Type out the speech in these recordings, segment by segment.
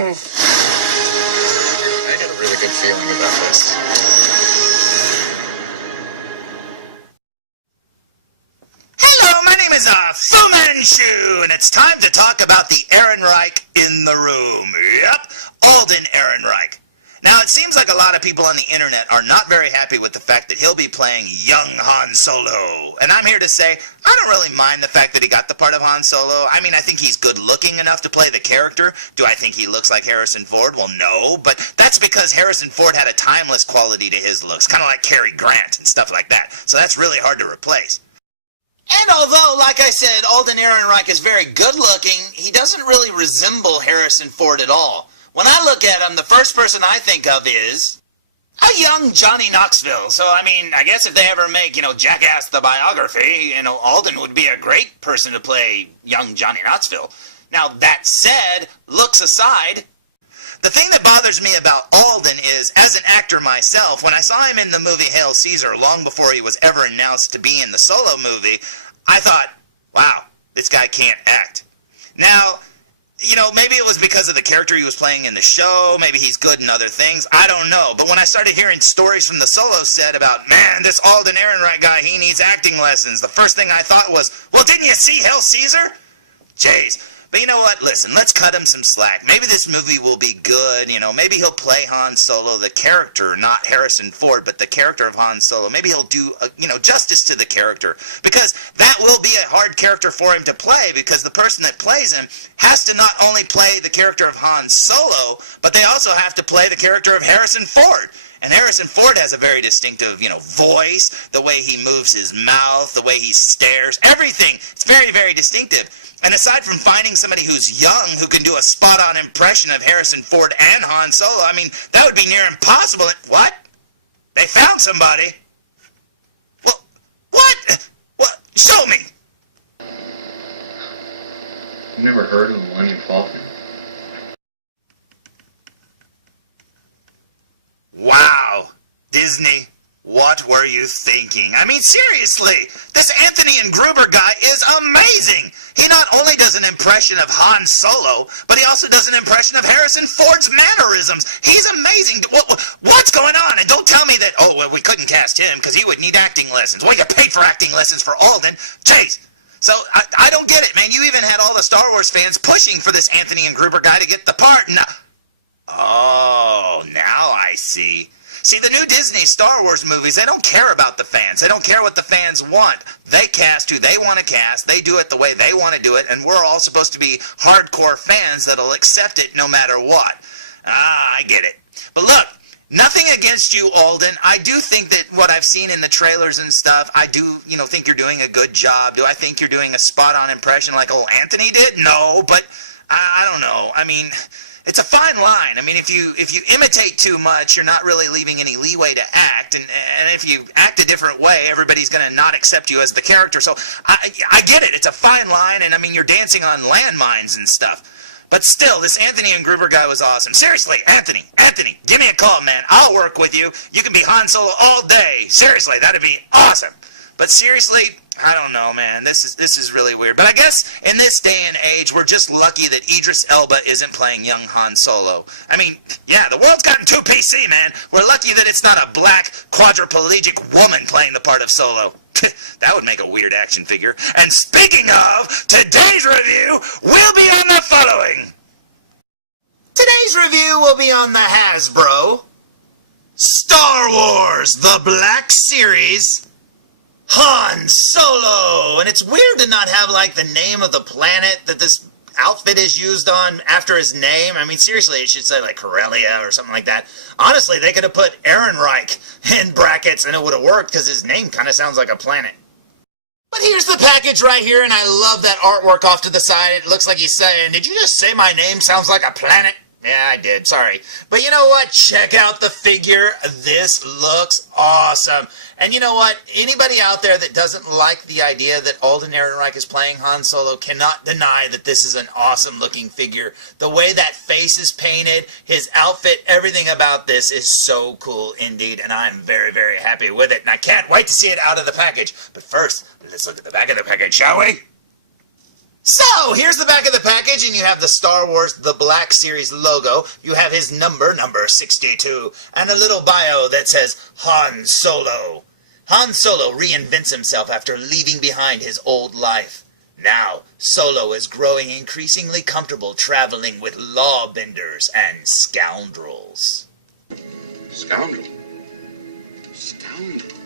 I get a really good feeling about this. Hello, my name is Fu Manchu, and it's time to talk about the Ehrenreich in the room. Yep, Alden Ehrenreich. Now, it seems like a lot of people on the internet are not very happy with the fact that he'll be playing young Han Solo. And I'm here to say, I don't really mind the fact that he got the part of Han Solo. I mean, I think he's good looking enough to play the character. Do I think he looks like Harrison Ford? Well, no, but that's because Harrison Ford had a timeless quality to his looks, kind of like Cary Grant and stuff like that. So that's really hard to replace. And although, like I said, Alden Ehrenreich is very good looking, he doesn't really resemble Harrison Ford at all. When I look at him, the first person I think of is a young Johnny Knoxville. So, I mean, I guess if they ever make, Jackass the biography, Alden would be a great person to play young Johnny Knoxville. Now, that said, looks aside, the thing that bothers me about Alden is, as an actor myself, when I saw him in the movie Hail Caesar long before he was ever announced to be in the Solo movie, I thought, wow, this guy can't act. Now, maybe it was because of the character he was playing in the show, maybe he's good in other things, I don't know. But when I started hearing stories from the Solo set about, man, this Alden Ehrenreich guy, he needs acting lessons, the first thing I thought was, well, didn't you see Hail Caesar? Jeez. But you know what? Listen, let's cut him some slack. Maybe this movie will be good, maybe he'll play Han Solo, the character, not Harrison Ford, but the character of Han Solo. Maybe he'll do, justice to the character, because that will be a hard character for him to play, because the person that plays him has to not only play the character of Han Solo, but they also have to play the character of Harrison Ford. And Harrison Ford has a very distinctive, voice, the way he moves his mouth, the way he stares, everything. It's very, very distinctive. And aside from finding somebody who's young who can do a spot-on impression of Harrison Ford and Han Solo, I mean, that would be near impossible. What? They found somebody? Well, what? What? Show me! You never heard of the Millennium Falcon? Wow. Disney, what were you thinking? I mean, seriously, this Anthony and Gruber guy is amazing. He not only does an impression of Han Solo, but he also does an impression of Harrison Ford's mannerisms. He's amazing. What's going on? And don't tell me that, oh, well, we couldn't cast him because he would need acting lessons. Well, you paid for acting lessons for Alden. Jeez. So, I don't get it, man. You even had all the Star Wars fans pushing for this Anthony and Gruber guy to get the part. Oh, now I see. See, the new Disney Star Wars movies, they don't care about the fans. They don't care what the fans want. They cast who they want to cast. They do it the way they want to do it, and we're all supposed to be hardcore fans that'll accept it no matter what. I get it. But look, nothing against you, Alden. I do think that what I've seen in the trailers and stuff, I do, think you're doing a good job. Do I think you're doing a spot-on impression like old Anthony did? No, but I don't know. I mean, it's a fine line. I mean, if you imitate too much, you're not really leaving any leeway to act, and if you act a different way, everybody's going to not accept you as the character. So I get it. It's a fine line, and I mean, you're dancing on landmines and stuff. But still, this Anthony and Gruber guy was awesome. Seriously, Anthony, give me a call, man. I'll work with you. You can be Han Solo all day. Seriously, that'd be awesome. But seriously, I don't know, man. This is really weird. But I guess in this day and age, we're just lucky that Idris Elba isn't playing young Han Solo. I mean, yeah, the world's gotten too PC, man. We're lucky that it's not a black quadriplegic woman playing the part of Solo. That would make a weird action figure. And speaking of, today's review will be on the following. today's review will be on the Hasbro Star Wars The Black Series Han Solo. And it's weird to not have, like, the name of the planet that this outfit is used on after his name. I mean, seriously, it should say, like, Corellia or something like that. Honestly, they could have put Ehrenreich in brackets and it would have worked because his name kind of sounds like a planet. But here's the package right here, and I love that artwork off to the side. It looks like he's saying, did you just say my name sounds like a planet? Yeah, I did. Sorry. But you know what? Check out the figure. This looks awesome. And you know what? Anybody out there that doesn't like the idea that Alden Ehrenreich is playing Han Solo cannot deny that this is an awesome-looking figure. The way that face is painted, his outfit, everything about this is so cool indeed, and I'm very, very happy with it. And I can't wait to see it out of the package. But first, let's look at the back of the package, shall we? So, here's the back of the package, and you have the Star Wars The Black Series logo. You have his number 62, and a little bio that says Han Solo. Han Solo reinvents himself after leaving behind his old life. Now, Solo is growing increasingly comfortable traveling with lawbenders and scoundrels. Scoundrel. Scoundrel.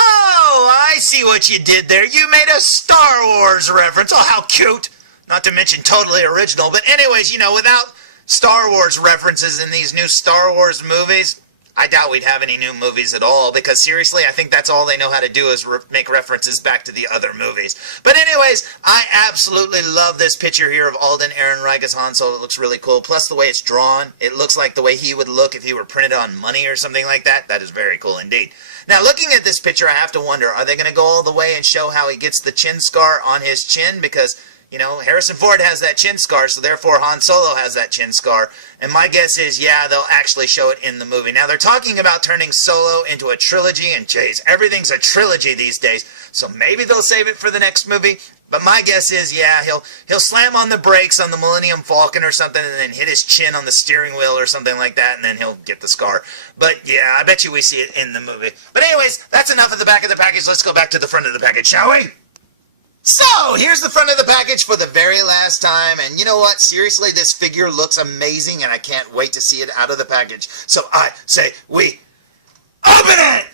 Oh, I see what you did there. You made a Star Wars reference. Oh, how cute. Not to mention totally original. But anyways, you know, without Star Wars references in these new Star Wars movies, I doubt we'd have any new movies at all, because seriously, I think that's all they know how to do is make references back to the other movies. But anyways, I absolutely love this picture here of Alden Ehrenreich as Han Solo. It looks really cool. Plus the way it's drawn, it looks like the way he would look if he were printed on money or something like that. That is very cool indeed. Now, looking at this picture, I have to wonder, are they going to go all the way and show how he gets the chin scar on his chin? Because, you know, Harrison Ford has that chin scar, so therefore Han Solo has that chin scar. And my guess is, yeah, they'll actually show it in the movie. Now, they're talking about turning Solo into a trilogy, and jeez, everything's a trilogy these days. So maybe they'll save it for the next movie. But my guess is, yeah, he'll slam on the brakes on the Millennium Falcon or something and then hit his chin on the steering wheel or something like that, and then he'll get the scar. But yeah, I bet you we see it in the movie. But anyways, that's enough of the back of the package. Let's go back to the front of the package, shall we? So, here's the front of the package for the very last time, and you know what? Seriously, this figure looks amazing, and I can't wait to see it out of the package. So I say we open it!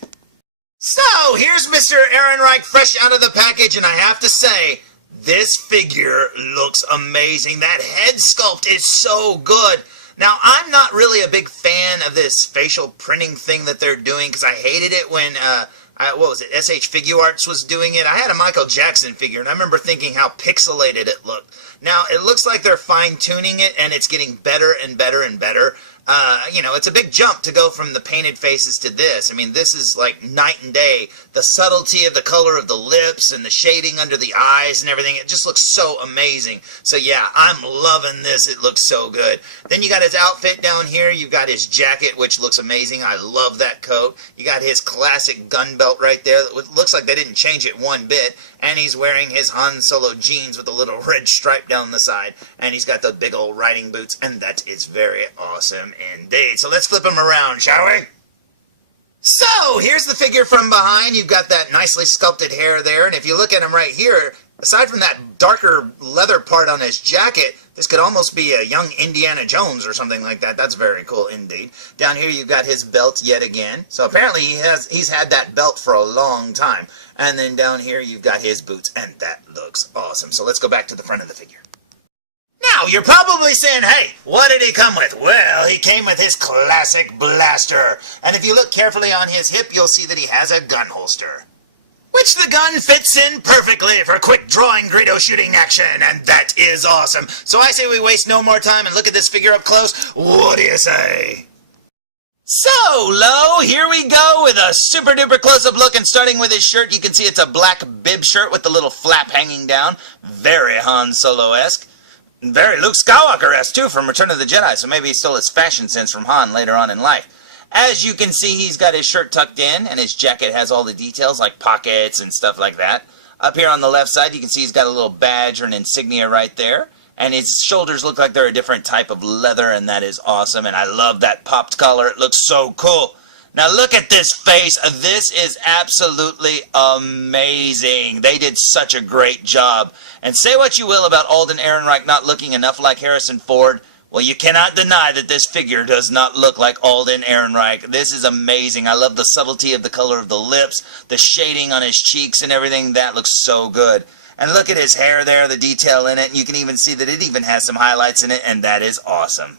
So, here's Mr. Ehrenreich fresh out of the package, and I have to say, this figure looks amazing. That head sculpt is so good. Now, I'm not really a big fan of this facial printing thing that they're doing, because I hated it when, what was it, SH Figuarts was doing it. I had a Michael Jackson figure, and I remember thinking how pixelated it looked. Now, it looks like they're fine-tuning it, and it's getting better and better and better. You know, it's a big jump to go from the painted faces to this. I mean, this is like night and day. The subtlety of the color of the lips and the shading under the eyes and everything, it just looks so amazing. So yeah, I'm loving this. It looks so good. Then you got his outfit down here. You've got his jacket, which looks amazing. I love that coat. You got his classic gun belt right there. It looks like they didn't change it one bit. And he's wearing his Han Solo jeans with a little red stripe down the side. And he's got the big old riding boots. And that is very awesome indeed. So let's flip him around, shall we? So, here's the figure from behind. You've got that nicely sculpted hair there. And if you look at him right here, aside from that darker leather part on his jacket, this could almost be a young Indiana Jones or something like that. That's very cool indeed. Down here you've got his belt yet again. So apparently he's had that belt for a long time. And then down here you've got his boots, and that looks awesome. So let's go back to the front of the figure. Now, you're probably saying, hey, what did he come with? Well, he came with his classic blaster. And if you look carefully on his hip, you'll see that he has a gun holster, which the gun fits in perfectly for quick drawing Greedo shooting action, and that is awesome. So I say we waste no more time and look at this figure up close. What do you say? So, Lo, here we go with a super duper close-up look, and starting with his shirt, you can see it's a black bib shirt with the little flap hanging down. Very Han Solo-esque. Very Luke Skywalker-esque, too, from Return of the Jedi, so maybe he stole his fashion sense from Han later on in life. As you can see, he's got his shirt tucked in, and his jacket has all the details, like pockets and stuff like that. Up here on the left side, you can see he's got a little badge or an insignia right there. And his shoulders look like they're a different type of leather, and that is awesome. And I love that popped collar. It looks so cool. Now look at this face. This is absolutely amazing. They did such a great job. And say what you will about Alden Ehrenreich not looking enough like Harrison Ford, well, you cannot deny that this figure does not look like Alden Ehrenreich. This is amazing. I love the subtlety of the color of the lips, the shading on his cheeks and everything. That looks so good. And look at his hair there, the detail in it. And you can even see that it even has some highlights in it, and that is awesome.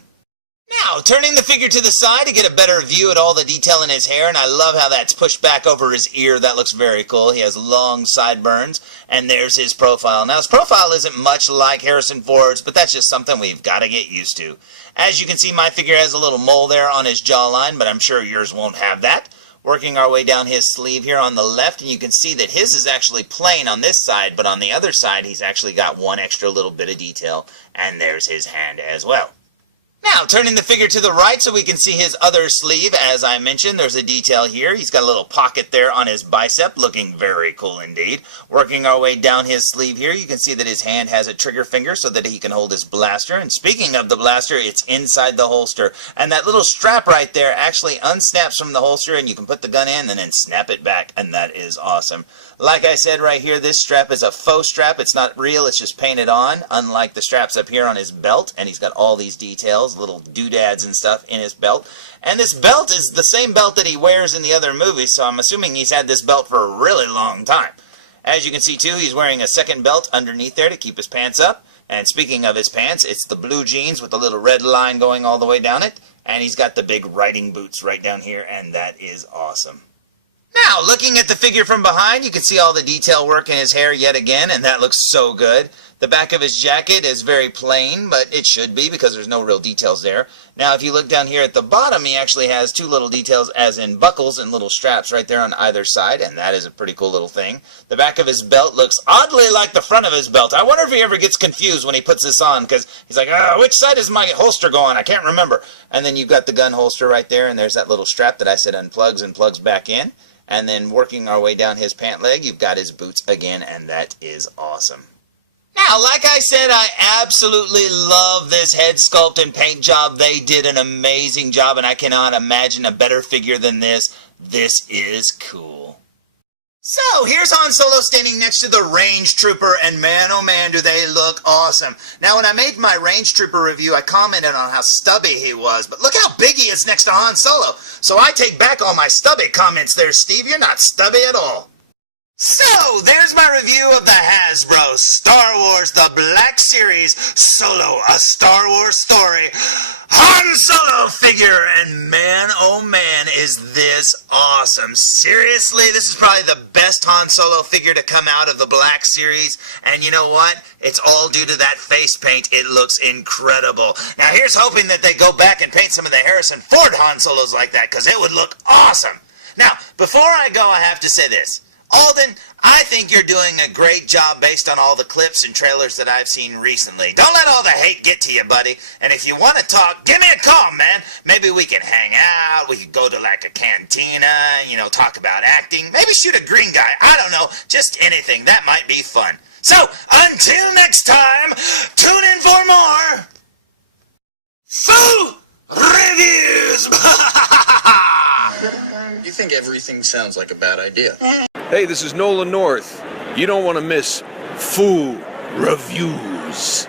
Now, turning the figure to the side to get a better view at all the detail in his hair, and I love how that's pushed back over his ear. That looks very cool. He has long sideburns, and there's his profile. Now, his profile isn't much like Harrison Ford's, but that's just something we've got to get used to. As you can see, my figure has a little mole there on his jawline, but I'm sure yours won't have that. Working our way down his sleeve here on the left, and you can see that his is actually plain on this side, but on the other side, he's actually got one extra little bit of detail, and there's his hand as well. Now, turning the figure to the right so we can see his other sleeve. As I mentioned, there's a detail here. He's got a little pocket there on his bicep, looking very cool indeed. Working our way down his sleeve here, you can see that his hand has a trigger finger so that he can hold his blaster. And speaking of the blaster, it's inside the holster. And that little strap right there actually unsnaps from the holster, and you can put the gun in and then snap it back, and that is awesome. Like I said right here, this strap is a faux strap. It's not real, it's just painted on, unlike the straps up here on his belt. And he's got all these details, little doodads and stuff in his belt. And this belt is the same belt that he wears in the other movies, so I'm assuming he's had this belt for a really long time. As you can see too, he's wearing a second belt underneath there to keep his pants up. And speaking of his pants, it's the blue jeans with the little red line going all the way down it. And he's got the big riding boots right down here, and that is awesome. Now, looking at the figure from behind, you can see all the detail work in his hair yet again, and that looks so good. The back of his jacket is very plain, but it should be because there's no real details there. Now, if you look down here at the bottom, he actually has two little details, as in buckles and little straps right there on either side, and that is a pretty cool little thing. The back of his belt looks oddly like the front of his belt. I wonder if he ever gets confused when he puts this on, because he's like, which side is my holster going? I can't remember. And then you've got the gun holster right there, and there's that little strap that I said unplugs and plugs back in. And then working our way down his pant leg, you've got his boots again, and that is awesome. Now, like I said, I absolutely love this head sculpt and paint job. They did an amazing job, and I cannot imagine a better figure than this. This is cool. So, here's Han Solo standing next to the Range Trooper, and man, oh man, do they look awesome. Now, when I made my Range Trooper review, I commented on how stubby he was, but look how big he is next to Han Solo. So I take back all my stubby comments there, Steve. You're not stubby at all. So, there's my review of the Hasbro Star Wars The Black Series Solo, a Star Wars story Han Solo figure, and man, oh man, is this awesome. Seriously, this is probably the best Han Solo figure to come out of the Black Series, and you know what? It's all due to that face paint. It looks incredible. Now, here's hoping that they go back and paint some of the Harrison Ford Han Solos like that, because it would look awesome. Now, before I go, I have to say this. Alden, I think you're doing a great job based on all the clips and trailers that I've seen recently. Don't let all the hate get to you, buddy. And if you want to talk, give me a call, man. Maybe we can hang out. We could go to like a cantina, talk about acting. Maybe shoot a green guy. I don't know. Just anything. That might be fun. So, until next time, tune in for more Foo Reviews. You think everything sounds like a bad idea. Hey, this is Nolan North. You don't want to miss Foo Reviews.